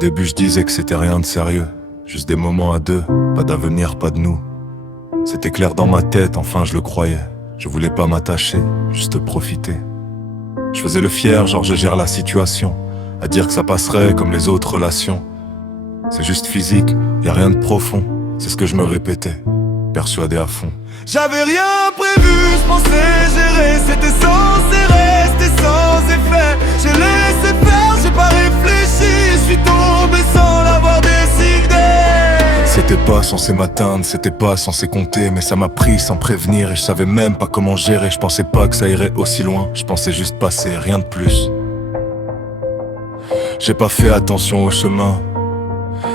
début je disais que c'était rien de sérieux, juste des moments à deux, pas d'avenir, pas de nous. C'était clair dans ma tête, enfin je le croyais. Je voulais pas m'attacher, juste profiter. Je faisais le fier, genre je gère la situation, à dire que ça passerait comme les autres relations. C'est juste physique, y a rien de profond, c'est ce que je me répétais, persuadé à fond. J'avais rien prévu, je pensais gérer, c'était censé rester sans effet. J'ai laissé faire, j'ai pas réfléchi, je suis tombé sans l'avoir décidé. C'était pas censé m'atteindre, c'était pas censé compter, mais ça m'a pris sans prévenir et je savais même pas comment gérer. Je pensais pas que ça irait aussi loin, je pensais juste passer, rien de plus. J'ai pas fait attention au chemin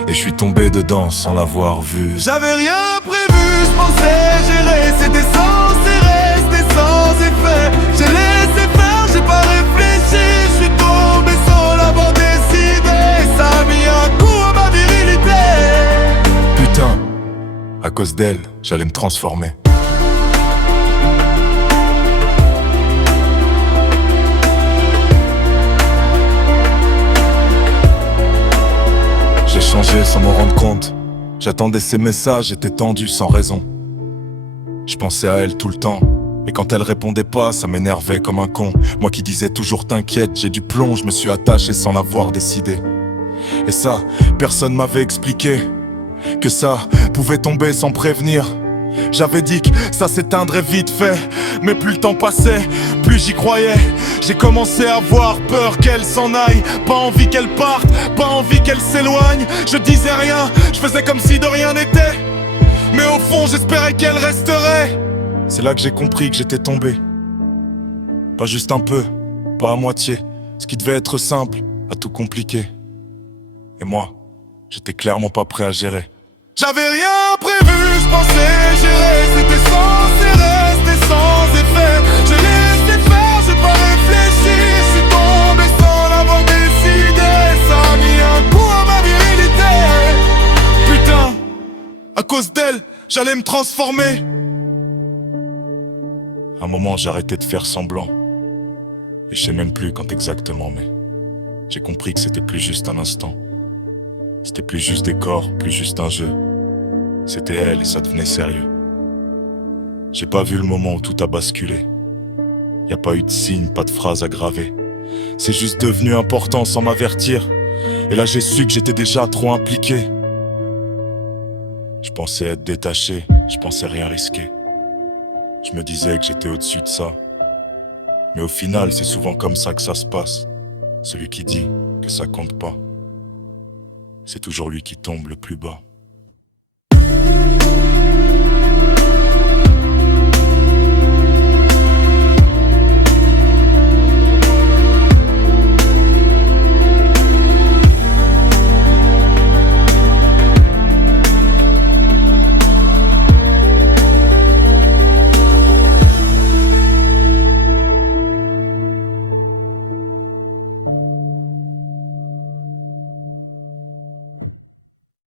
et je suis tombé dedans sans l'avoir vu. J'avais rien prévu, je pensais gérer, c'était censé rester sans effet. J'ai laissé faire, j'ai pas réfléchi, je suis tombé sans l'avoir décidé. Ça a mis un coup à ma virilité. Putain, à cause d'elle, j'allais me transformer. J'ai changé sans m'en rendre compte. J'attendais ses messages, j'étais tendu sans raison. Je pensais à elle tout le temps, et quand elle répondait pas, ça m'énervait comme un con. Moi qui disais toujours t'inquiète, j'ai du plomb, je me suis attaché sans l'avoir décidé. Et ça, personne m'avait expliqué que ça pouvait tomber sans prévenir. J'avais dit que ça s'éteindrait vite fait, mais plus le temps passait, plus j'y croyais. J'ai commencé à avoir peur qu'elle s'en aille, pas envie qu'elle parte, pas envie qu'elle s'éloigne. Je disais rien, je faisais comme si de rien n'était, mais au fond j'espérais qu'elle resterait. C'est là que j'ai compris que j'étais tombé. Pas juste un peu, pas à moitié. Ce qui devait être simple a tout compliqué. Et moi, j'étais clairement pas prêt à gérer. J'avais rien prévu, je pensais gérer, c'était censé rester sans effet. J'ai laissé faire, j'ai pas réfléchi, je suis tombé sans l'avoir décidé. Ça a mis un coup à ma virilité. Putain, à cause d'elle, j'allais me transformer. À un moment, j'ai arrêté de faire semblant. Et je sais même plus quand exactement, mais j'ai compris que c'était plus juste un instant. C'était plus juste des corps, plus juste un jeu. C'était elle et ça devenait sérieux. J'ai pas vu le moment où tout a basculé. Y a pas eu de signe, pas de phrase à graver. C'est juste devenu important sans m'avertir. Et là j'ai su que j'étais déjà trop impliqué. Je pensais être détaché, je pensais rien risquer. Je me disais que j'étais au-dessus de ça. Mais au final, c'est souvent comme ça que ça se passe. Celui qui dit que ça compte pas, c'est toujours lui qui tombe le plus bas.